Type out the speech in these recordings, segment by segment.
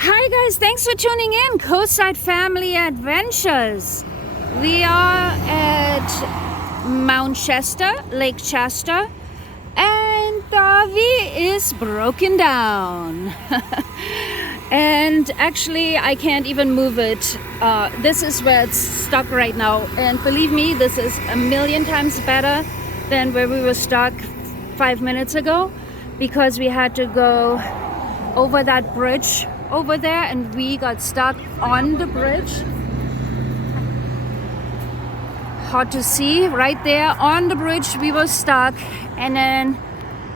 Hi guys, thanks for tuning in. Coastside Family Adventures. We are at Mount Chester, Lake Chester, and the RV is broken down. And actually I can't even move it. This is where it's stuck right now, and believe me, this is a million times better than where we were stuck 5 minutes ago, because we had to go over that bridge over there and we got stuck on the bridge. Hard to see right there on the bridge. We were stuck, and then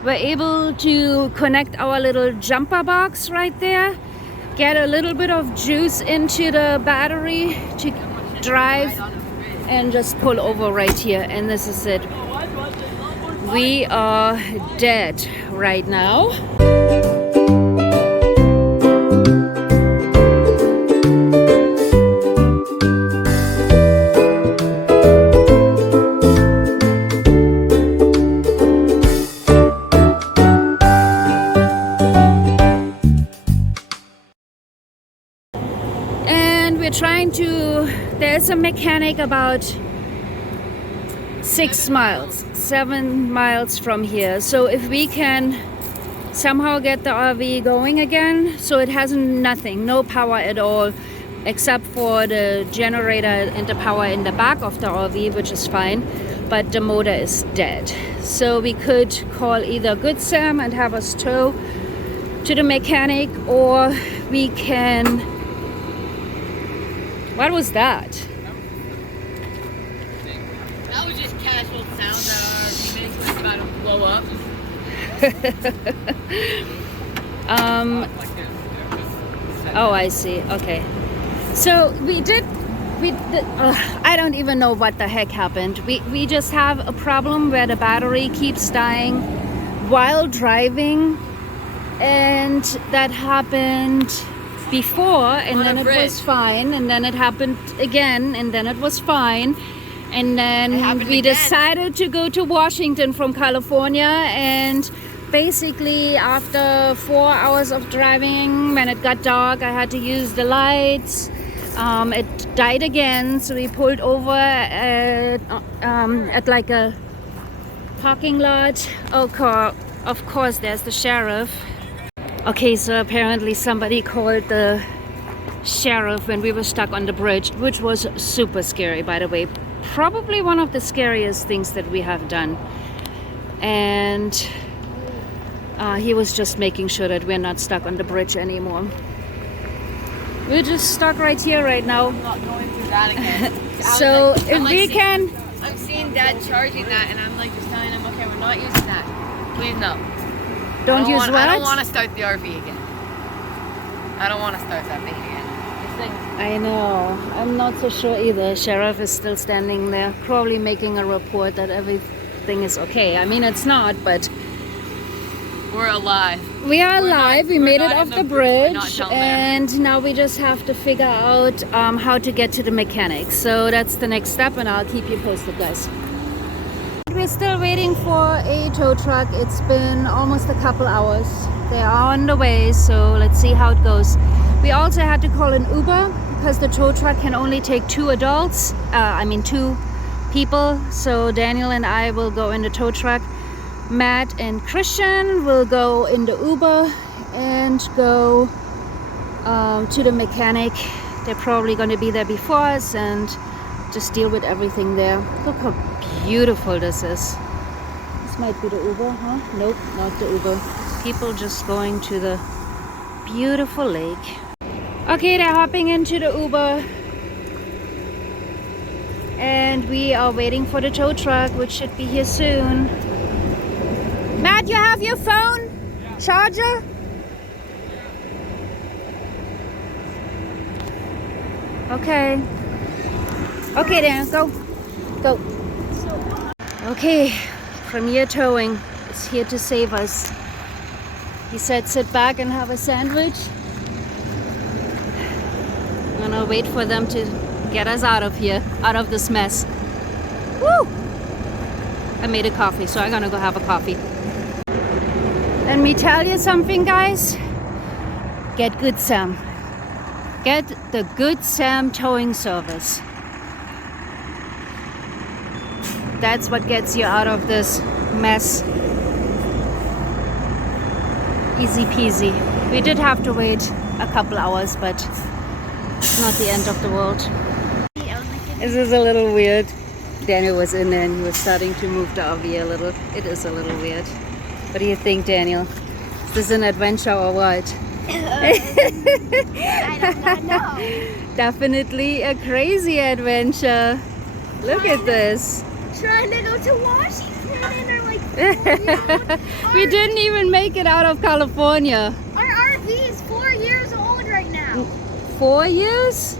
we're able to connect our little jumper box right there, get a little bit of juice into the battery to drive, and just pull over right here. And this is it. We are dead right now. There's a mechanic about 7 miles from here. So if we can somehow get the RV going again, so it has no power at all, except for the generator and the power in the back of the RV, which is fine, but the motor is dead. So we could call either Good Sam and have us tow to the mechanic, or we can... What was that? That was just casual sound that our teammates was about to blow up. Oh, I see. Okay. So I don't even know what the heck happened. We just have a problem where the battery keeps dying while driving, and that happened before, and then it was fine, and then it happened again, and then it was fine, and then we decided to go to Washington from California, and basically after 4 hours of driving, when it got dark, I had to use the lights. It died again, so we pulled over at like a parking lot. Of course there's the sheriff. Okay, so apparently somebody called the sheriff when we were stuck on the bridge, which was super scary, by the way. Probably one of the scariest things that we have done. And he was just making sure that we're not stuck on the bridge anymore. We're just stuck right here right now. I'm not going through that again. So if we can... I'm seeing Dad charging that, and I'm like just telling him, okay, we're not using that. Please no. Don't use what? I don't want to start the RV again. I don't want to start that thing again. I know. I'm not so sure either. Sheriff is still standing there, probably making a report that everything is okay. I mean, it's not, but... We're alive. We are alive. We made it off the bridge, and now we just have to figure out how to get to the mechanic. So that's the next step, and I'll keep you posted, guys. We're still waiting for a tow truck. It's been almost a couple hours. They are on the way, so let's see how it goes. We also had to call an Uber because the tow truck can only take 2 adults. 2 people. So Daniel and I will go in the tow truck. Matt and Christian will go in the Uber and go to the mechanic. They're probably going to be there before us and just deal with everything there. Look how beautiful this is. This might be the Uber, huh? Nope, not the Uber. People just going to the beautiful lake. Okay, they're hopping into the Uber. And we are waiting for the tow truck, which should be here soon. Matt, you have your phone? Yeah. Charger? Okay. Okay then, go. Go. Okay, Premier Towing is here to save us. He said sit back and have a sandwich. I'm gonna wait for them to get us out of here, out of this mess. Woo! I made a coffee, so I'm gonna go have a coffee. Let me tell you something, guys. Get Good Sam. Get the Good Sam towing service. That's what gets you out of this mess. Easy peasy. We did have to wait a couple hours, but it's not the end of the world. This is a little weird. Daniel was in there and he was starting to move the RV a little. It is a little weird. What do you think, Daniel? Is this an adventure or what? I do not know. Definitely a crazy adventure. Look at this. Trying to go to Washington or like We didn't even make it out of California. Our RV is 4 years old right now. 4 years?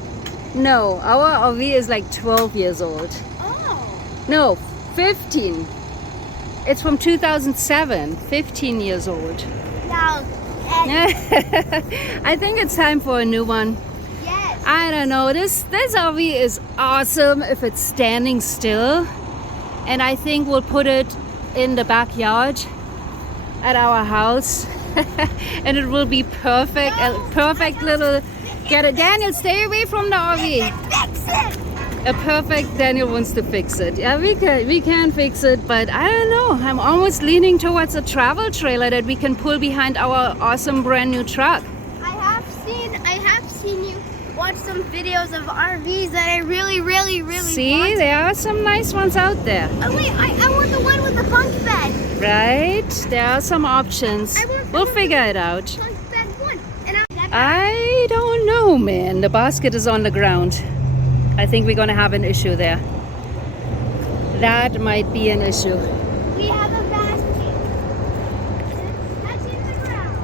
No, our RV is like 12 years old. Oh. No, 15. It's from 2007, 15 years old. Now, I think it's time for a new one. yes. I don't know, this RV is awesome if it's standing still. And I think we'll put it in the backyard at our house. And it will be perfect, a perfect little, get it. Daniel, stay away from the RV. Fix it. A perfect, Daniel wants to fix it. Yeah, we can fix it, but I don't know. I'm almost leaning towards a travel trailer that we can pull behind our awesome brand new truck. I have seen you watch some videos of RVs that I really See, want. there are some nice ones out there. Oh wait, I want the one with the bunk bed. Right? There are some options. We'll figure it out. Bunk bed one. And I don't know, man. The basket is on the ground. I think we're gonna have an issue there. That might be an issue. we have a basket. It's touching the ground.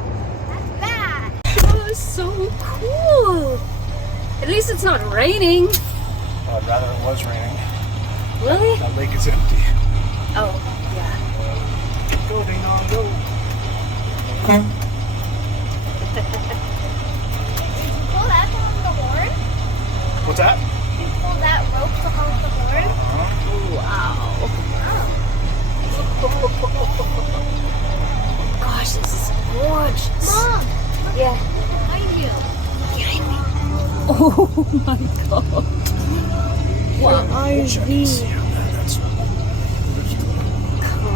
That's bad. Oh, so cool. At least it's not raining. I'd rather it was raining. Really? That lake is empty. Oh, yeah. Go, ding dong, go. Did you pull that from the horn? What's that? Did you pull that rope to hold the horn? Gosh, this is gorgeous. Mom, Yeah. behind you. Behind me. Oh my god. Wow. That's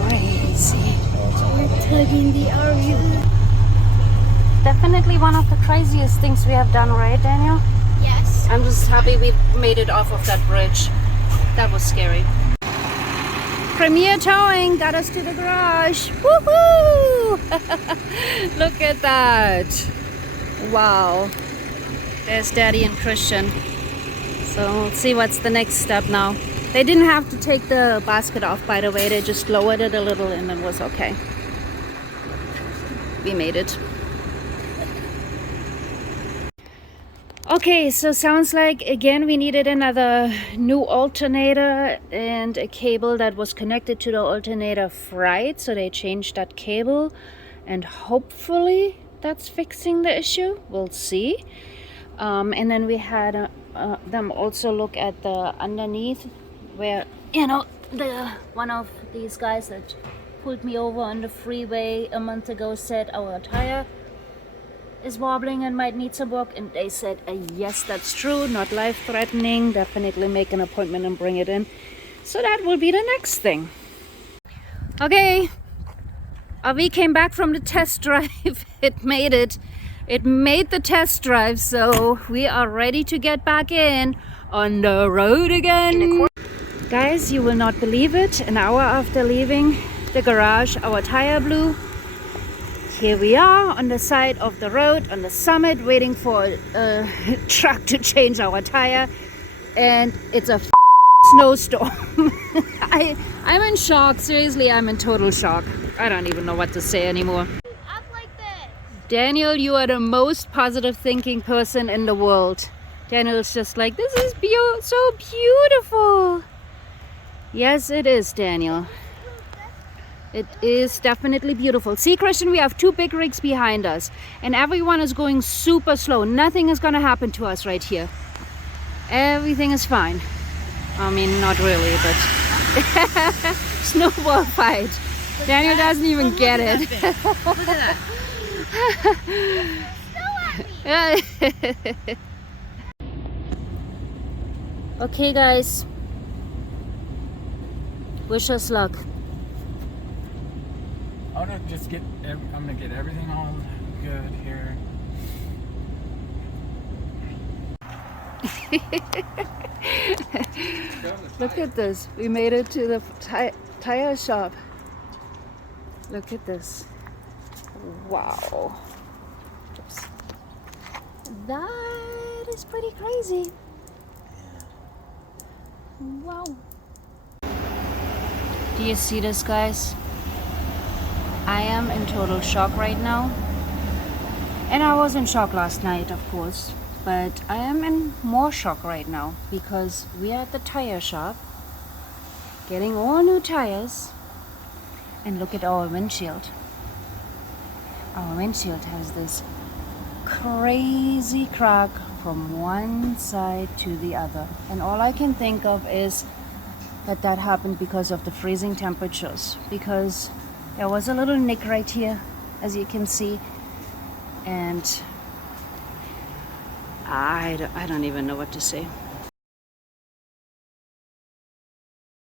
Crazy. We're tugging the RV. Definitely one of the craziest things we have done, right, Daniel? Yes. I'm just happy we made it off of that bridge. That was scary. Premier Towing got us to the garage. Woohoo! Look at that. Wow. There's Daddy and Christian. So let's see what's the next step now. They didn't have to take the basket off, by the way. They just lowered it a little and it was okay. We made it. Okay, so sounds like again we needed another new alternator and a cable that was connected to the alternator fried, so they changed that cable and hopefully that's fixing the issue. We'll see. And then we had them also look at the underneath where, you know, the one of these guys that pulled me over on the freeway a month ago said our tire is wobbling and might need some work, and they said yes, that's true, not life-threatening, definitely make an appointment and bring it in. So that will be the next thing. Okay, RV came back from the test drive. It made the test drive, so we are ready to get back in on the road again. Guys, you will not believe it, an hour after leaving the garage our tire blew. Here we are on the side of the road on the summit waiting for a truck to change our tire, and it's a snowstorm. I'm in shock, seriously, I'm in total shock. I don't even know what to say anymore. Up like this. Daniel, you are the most positive thinking person in the world. Daniel's just like, this is so beautiful. Yes, it is, Daniel. It is definitely beautiful. See, Christian, we have two big rigs behind us and everyone is going super slow. Nothing is going to happen to us right here. Everything is fine. I mean, not really, but snowball fight. Daniel doesn't even get it. Look at that. Okay, guys. Wish us luck. I'm gonna get everything all good here. Look at this. We made it to the tire shop. Look at this. Wow. Oops. That is pretty crazy. Wow. Do you see this, guys? I am in total shock right now. And I was in shock last night, of course. But I am in more shock right now because we are at the tire shop getting all new tires. And look at our windshield. Our windshield has this crazy crack from one side to the other. And all I can think of is that happened because of the freezing temperatures. Because there was a little nick right here, as you can see. And I don't even know what to say.